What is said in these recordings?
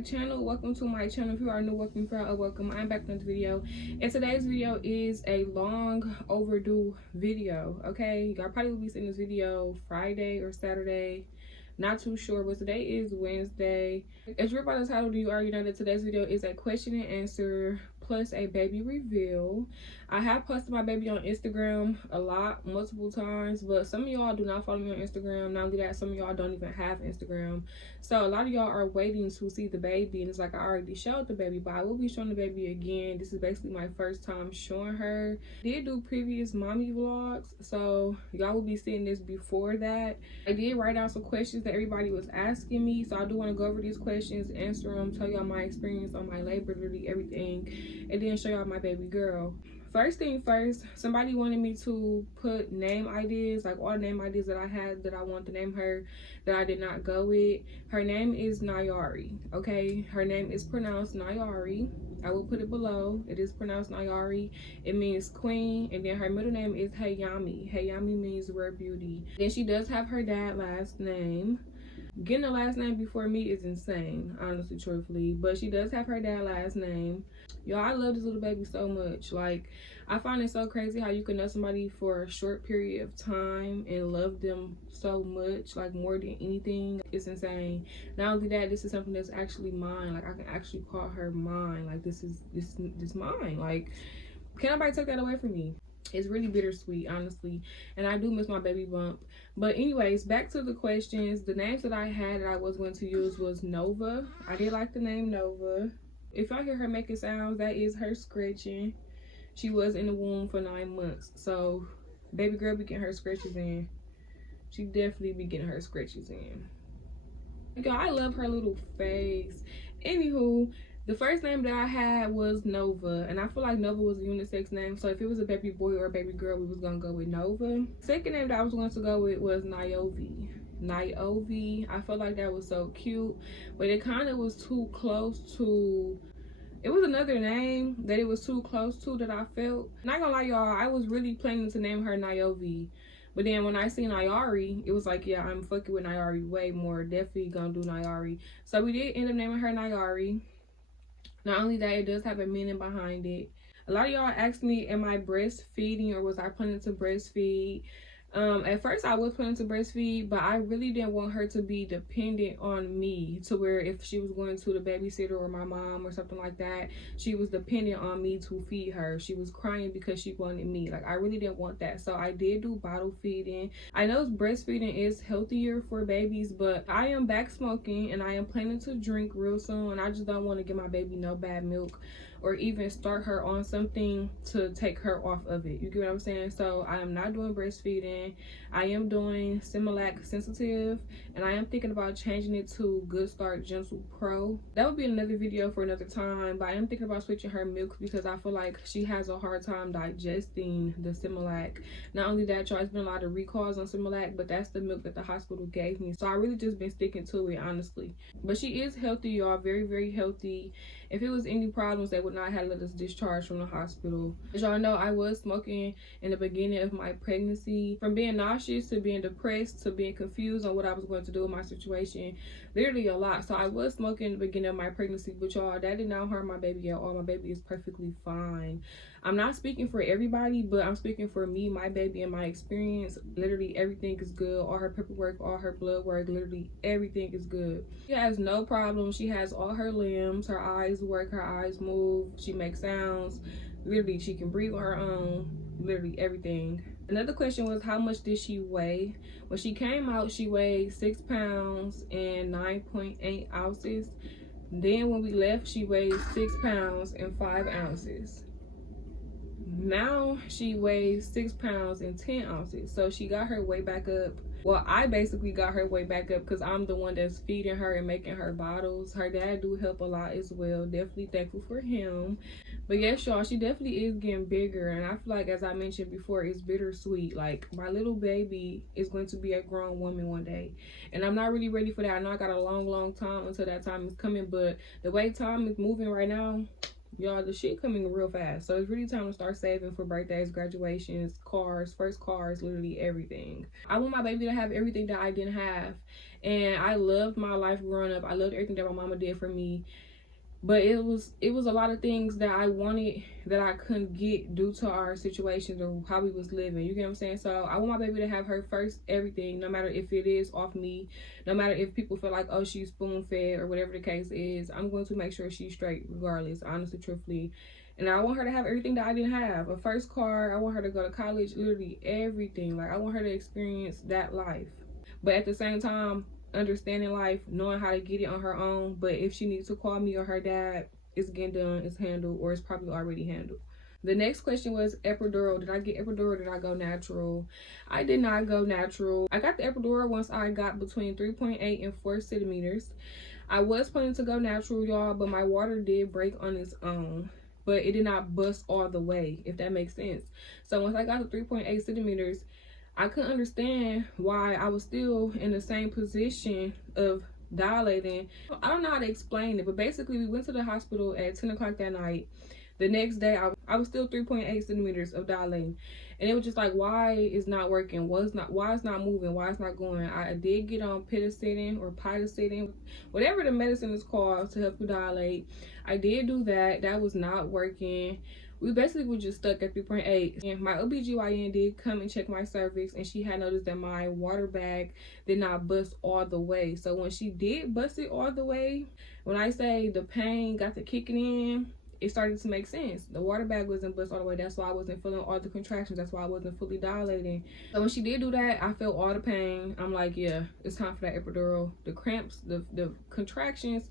my channel. Welcome to my channel. If you are new, welcome. If you are welcome, I'm back with another video, and today's video is a long overdue video. Okay, y'all probably will be seeing this video Friday or Saturday, not too sure, but today is Wednesday. As you're by the title, you already know that today's video is a question and answer plus a baby reveal. I have posted my baby on Instagram a lot, multiple times, but some of y'all do not follow me on Instagram. Not only that, some of y'all don't even have Instagram, so a lot of y'all are waiting to see the baby, and it's like I already showed the baby, but I will be showing the baby again. This is basically my first time showing her. I did do previous mommy vlogs, so y'all will be seeing this before that. I did write down some questions that everybody was asking me, so I do want to go over these questions, answer them, tell y'all my experience on my labor, literally everything, and then show y'all my baby girl. First thing first, somebody wanted me to put name ideas, like all the name ideas that I had that I wanted to name her that I did not go with. Her name is Nayari, okay? Her name is pronounced Nayari. I will put it below. It is pronounced Nayari. It means queen, and then her middle name is Hayami. Hayami means rare beauty. Then she does have her dad's last name. Getting a last name before me is insane, honestly, truthfully, but she does have her dad's last name. Y'all, I love this little baby so much. Like, I find it so crazy how you can know somebody for a short period of time and love them so much, like more than anything. It's insane. Not only that, this is something that's actually mine. Like, I can actually call her mine. Like, this mine. Like, can't nobody take that away from me. It's really bittersweet, honestly, and I do miss my baby bump. But anyways, back to the questions. The names that I had that I was going to use was Nova. I did like the name Nova. If y'all hear her making sounds, that is her scratching. She was in the womb for 9 months, so baby girl be getting her scratches in. She definitely be getting her scratches in. Y'all, I love her little face. Anywho, the first name that I had was Nova, and I feel like Nova was a unisex name, so if it was a baby boy or a baby girl, we was gonna go with Nova. Second name that I was going to go with was Niobe. Niobe. I felt like that was so cute, but it kind of was too close to, it was another name that it was too close to that I felt. Not gonna lie, y'all, I was really planning to name her Niobe, but then when I seen Nayari, it was like, yeah, I'm fucking with Nayari way more. Definitely gonna do Nayari. So we did end up naming her Nayari. Not only that, it does have a meaning behind it. A lot of y'all asked me, am I breastfeeding or was I planning to breastfeed? At first I was planning to breastfeed, but I really didn't want her to be dependent on me, to where if she was going to the babysitter or my mom or something like that, she was dependent on me to feed her. She was crying because she wanted me. Like, I really didn't want that. So I did do bottle feeding. I know breastfeeding is healthier for babies, but I am back smoking and I am planning to drink real soon. I just don't want to give my baby no bad milk or even start her on something to take her off of it. You get what I'm saying? So I am not doing breastfeeding. I am doing Similac Sensitive, and I am thinking about changing it to Good Start Gentle Pro. That would be another video for another time, but I am thinking about switching her milk because I feel like she has a hard time digesting the Similac. Not only that, y'all, there's been a lot of recalls on Similac, but that's the milk that the hospital gave me, so I really just been sticking to it, honestly. But she is healthy, y'all, very, very healthy. If it was any problems, they would not have let us discharge from the hospital. As y'all know, I was smoking in the beginning of my pregnancy. From being nauseous to being depressed to being confused on what I was going to do in my situation, literally a lot. So I was smoking in the beginning of my pregnancy, but y'all, that did not harm my baby at all. My baby is perfectly fine. I'm not speaking for everybody, but I'm speaking for me, my baby, and my experience. Literally everything is good. All her paperwork, all her blood work, literally everything is good. She has no problem. She has all her limbs. Her eyes work, her eyes move, she makes sounds. Literally, she can breathe on her own. Literally everything. Another question was, how much did she weigh? When she came out, she weighed 6 pounds and 9.8 ounces. Then when we left, she weighed 6 pounds and 5 ounces. Now she weighs 6 pounds and 10 ounces. So she got her weight back up. Well, I basically got her weight back up because I'm the one that's feeding her and making her bottles. Her dad do help a lot as well. Definitely thankful for him. But yes, y'all, she definitely is getting bigger, and I feel like, as I mentioned before, it's bittersweet. Like, my little baby is going to be a grown woman one day, and I'm not really ready for that. I know I got a long time until that time is coming, but the way time is moving right now, y'all, the shit coming real fast. So it's really time to start saving for birthdays, graduations, cars, first cars, literally everything. I want my baby to have everything that I didn't have. And I loved my life growing up. I loved everything that my mama did for me. But it was a lot of things that I wanted that I couldn't get due to our situations or how we was living. You get what I'm saying? So I want my baby to have her first everything, no matter if it is off me, no matter if people feel like, oh, she's spoon fed or whatever the case is. I'm going to make sure she's straight regardless, honestly, truthfully. And I want her to have everything that I didn't have. A first car. I want her to go to college, literally everything. Like, I want her to experience that life. But at the same time, understanding life, knowing how to get it on her own. But if she needs to call me or her dad, it's getting done, it's handled, or it's probably already handled. The next question was epidural. Did I get epidural? Did I go natural? I did not go natural. I got the epidural once I got between 3.8 and 4 centimeters. I was planning to go natural, y'all, but my water did break on its own. But it did not bust all the way, if that makes sense. So once I got to 3.8 centimeters, I couldn't understand why I was still in the same position of dilating. I don't know how to explain it, but basically we went to the hospital at 10 o'clock that night. The next day, I was still 3.8 centimeters of dilating. And it was just like, why is not working? Why it's not moving? Why it's not going? I did get on pitocin, whatever the medicine is called to help you dilate. I did do that. That was not working. We basically were just stuck at 3.8. And my OBGYN did come and check my cervix, and she had noticed that my water bag did not bust all the way. So when she did bust it all the way, when I say the pain got to kicking in, it started to make sense. The water bag wasn't bust all the way. That's why I wasn't feeling all the contractions. That's why I wasn't fully dilating. So when she did do that, I felt all the pain. I'm like, yeah, it's time for that epidural. The cramps, the contractions,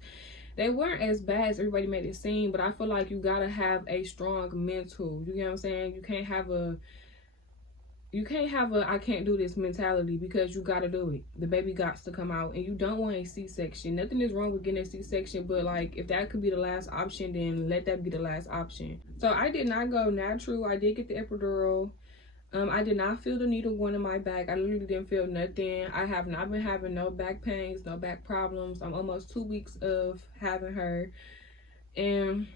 they weren't as bad as everybody made it seem, but I feel like you gotta have a strong mental. You get what I'm saying? You can't have a I can't do this mentality, because you gotta do it. The baby got to come out, and you don't want a C-section. Nothing is wrong with getting a C-section, but like, if that could be the last option, then let that be the last option. So I did not go natural. I did get the epidural. I did not feel the needle going in my back. I literally didn't feel nothing. I have not been having no back pains, no back problems. I'm almost 2 weeks of having her. And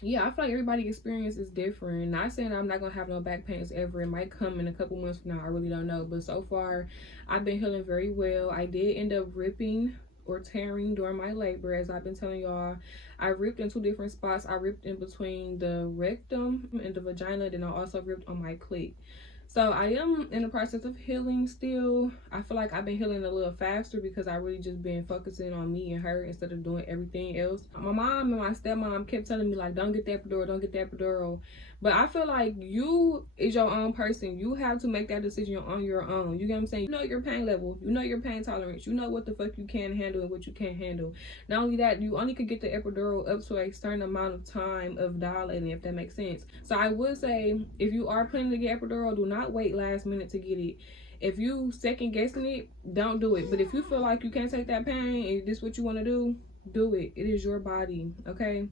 yeah, I feel like everybody's experience is different. Not saying I'm not going to have no back pains ever. It might come in a couple months from now. I really don't know. But so far, I've been healing very well. I did end up ripping or tearing during my labor, as I've been telling y'all. I ripped in 2 different spots. I ripped in between the rectum and the vagina, then I also ripped on my clit. So I am in the process of healing still. I feel like I've been healing a little faster because I really just been focusing on me and her instead of doing everything else. My mom and my stepmom kept telling me, like, don't get that epidural, don't get that epidural. But I feel like you is your own person. You have to make that decision on your own. You get what I'm saying? You know your pain level. You know your pain tolerance. You know what the fuck you can handle and what you can't handle. Not only that, you only could get the epidural up to a certain amount of time of dilating, if that makes sense. So I would say, if you are planning to get epidural, do not wait last minute to get it. If you second guessing it, don't do it. But if you feel like you can't take that pain and this is what you want to do it. It is your body, okay?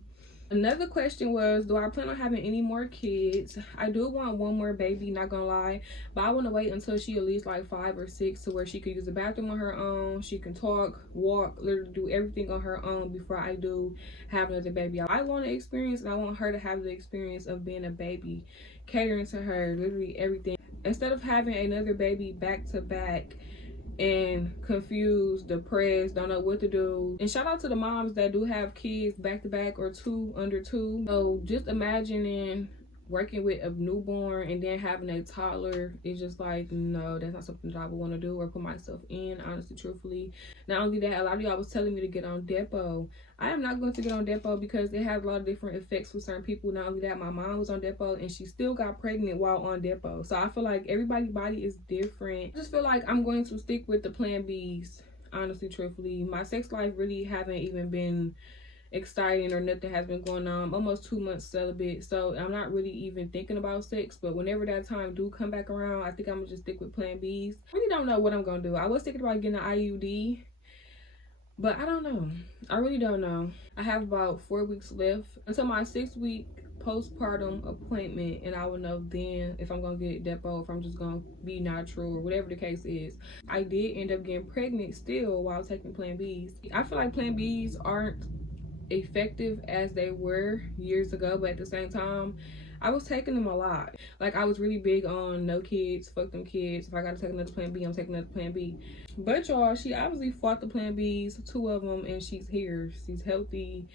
Another question was, do I plan on having any more kids? I do want one more baby, not gonna lie, but I want to wait until she at least like 5 or 6 to where she could use the bathroom on her own. She can talk, walk, literally do everything on her own before I do have another baby. I want the experience, and I want her to have the experience of being a baby, catering to her, literally everything. Instead of having another baby back to back and confused, depressed, don't know what to do. And shout out to the moms that do have kids back to back or 2 under 2. So just imagining working with a newborn and then having a toddler is just like, no, that's not something that I would want to do or put myself in, honestly, truthfully. Not only that, a lot of y'all was telling me to get on Depo. I am not going to get on Depo because it has a lot of different effects for certain people. Not only that, my mom was on Depo and she still got pregnant while on Depo. So I feel like everybody's body is different. I just feel like I'm going to stick with the Plan Bs, honestly, truthfully. My sex life really haven't even been exciting or nothing has been going on. I'm almost 2 months celibate, so I'm not really even thinking about sex. But whenever that time do come back around, I think I'm gonna just stick with Plan Bs. I really don't know what I'm gonna do. I was thinking about getting an IUD, but I don't know. I really don't know. I have about 4 weeks left until my 6-week postpartum appointment, and I will know then if I'm gonna get Depo, if I'm just gonna be natural or whatever the case is. I did end up getting pregnant still while taking Plan Bs. I feel like Plan Bs aren't effective as they were years ago, but at the same time I was taking them a lot. Like, I was really big on no kids, fuck them kids. If I gotta take another plan B, I'm taking another plan B. But y'all, she obviously fought the plan Bs, 2 of them, and she's here. She's healthy.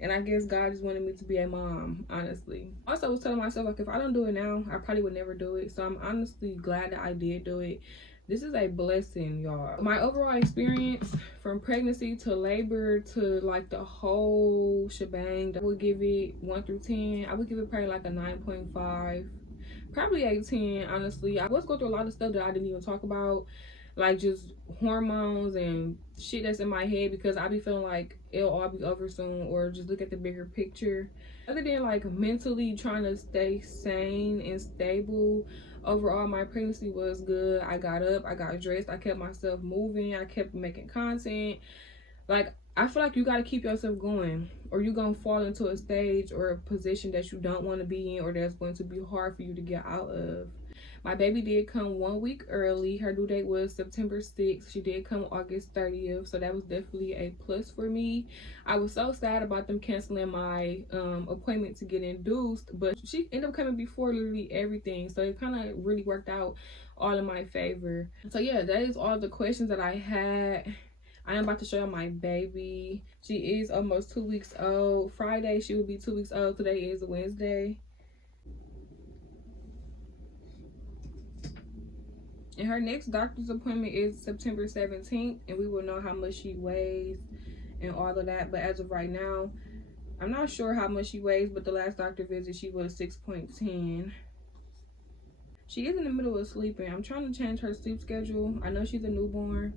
And I guess God just wanted me to be a mom, honestly. Also, I was telling myself, like, if I don't do it now, I probably would never do it. So I'm honestly glad that I did do it. This is a blessing, y'all. My overall experience from pregnancy to labor to like the whole shebang, I would give it 1 through 10. I would give it probably like a 9.5, probably a 10, honestly. I was going through a lot of stuff that I didn't even talk about, like just hormones and shit that's in my head, because I be feeling like it'll all be over soon, or just look at the bigger picture. Other than like mentally trying to stay sane and stable, overall my pregnancy was good. I got up, I got dressed, I kept myself moving, I kept making content. Like, I feel like you got to keep yourself going, or you're gonna fall into a stage or a position that you don't want to be in, or that's going to be hard for you to get out of. My baby did come 1 week early. Her due date was September 6th. She did come August 30th, so that was definitely a plus for me. I was so sad about them canceling my appointment to get induced, but she ended up coming before literally everything, so it kind of really worked out all in my favor. So yeah, that is all the questions that I had. I am about to show you my baby. She is almost 2 weeks old. Friday she will be 2 weeks old. Today is Wednesday. And her next doctor's appointment is September 17th, and we will know how much she weighs and all of that. But as of right now, I'm not sure how much she weighs, but the last doctor visit she was 6.10. She is in the middle of sleeping. I'm trying to change her sleep schedule. I know she's a newborn,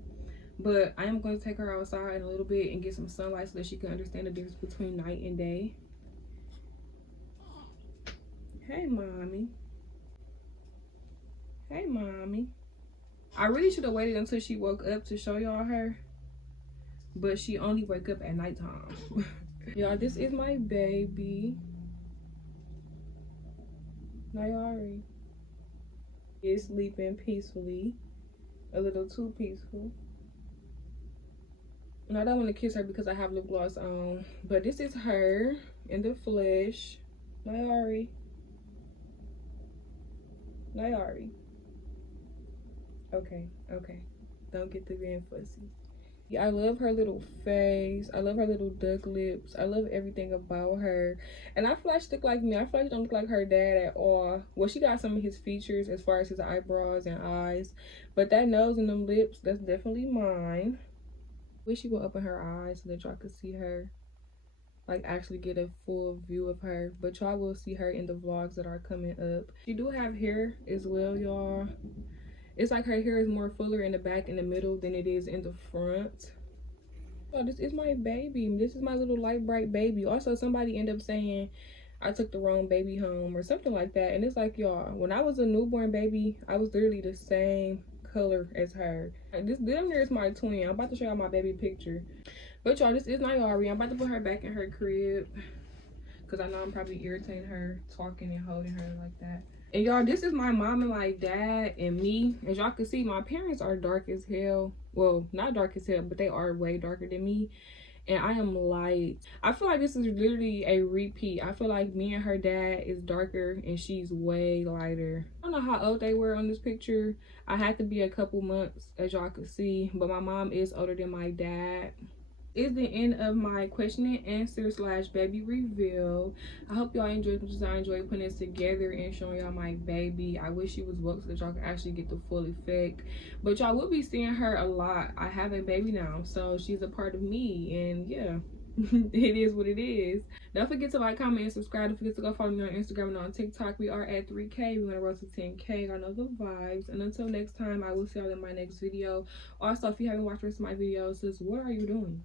but I am going to take her outside in a little bit and get some sunlight so that she can understand the difference between night and day. Hey, mommy. Hey, mommy. I really should have waited until she woke up to show y'all her, but she only wake up at nighttime. Y'all, this is my baby. Nayari is sleeping peacefully, a little too peaceful. And I don't want to kiss her because I have lip gloss on, but this is her in the flesh. Nayari. Nayari. Okay, don't get the being fussy. Yeah, I love her little face. I love her little duck lips. I love everything about her. And I feel like she look like me. I feel like she don't look like her dad at all. Well, she got some of his features as far as his eyebrows and eyes, but that nose and them lips, that's definitely mine. Wish she would open her eyes so that y'all could see her, like actually get a full view of her. But y'all will see her in the vlogs that are coming up. She do have hair as well, y'all. It's like her hair is more fuller in the back and the middle than it is in the front. Oh, this is my baby. This is my little light bright baby. Also, somebody ended up saying I took the wrong baby home or something like that. And it's like, y'all, when I was a newborn baby, I was literally the same color as her. This damn near is my twin. I'm about to show y'all my baby picture. But y'all, this is Nayari. I'm about to put her back in her crib because I know I'm probably irritating her, talking and holding her like that. And y'all, this is my mom and my dad and me. As y'all can see, my parents are dark as hell. Well, not dark as hell, but they are way darker than me. And I am light. I feel like this is literally a repeat. I feel like me and her dad is darker and she's way lighter. I don't know how old they were on this picture. I had to be a couple months, as y'all could see. But my mom is older than my dad. Is the end of my question and answer / baby reveal. I hope y'all enjoyed as much as I enjoyed putting this together and showing y'all my baby. I wish she was woke so that y'all could actually get the full effect, but y'all will be seeing her a lot. I have a baby now, so she's a part of me, and yeah. It is what it is. Don't forget to like, comment, and subscribe. Don't forget to go follow me on Instagram and on TikTok. We are at 3K. We're gonna roll to 10K. I know the vibes. And until next time, I will see y'all in my next video. Also, if you haven't watched the rest of my videos, sis, what are you doing?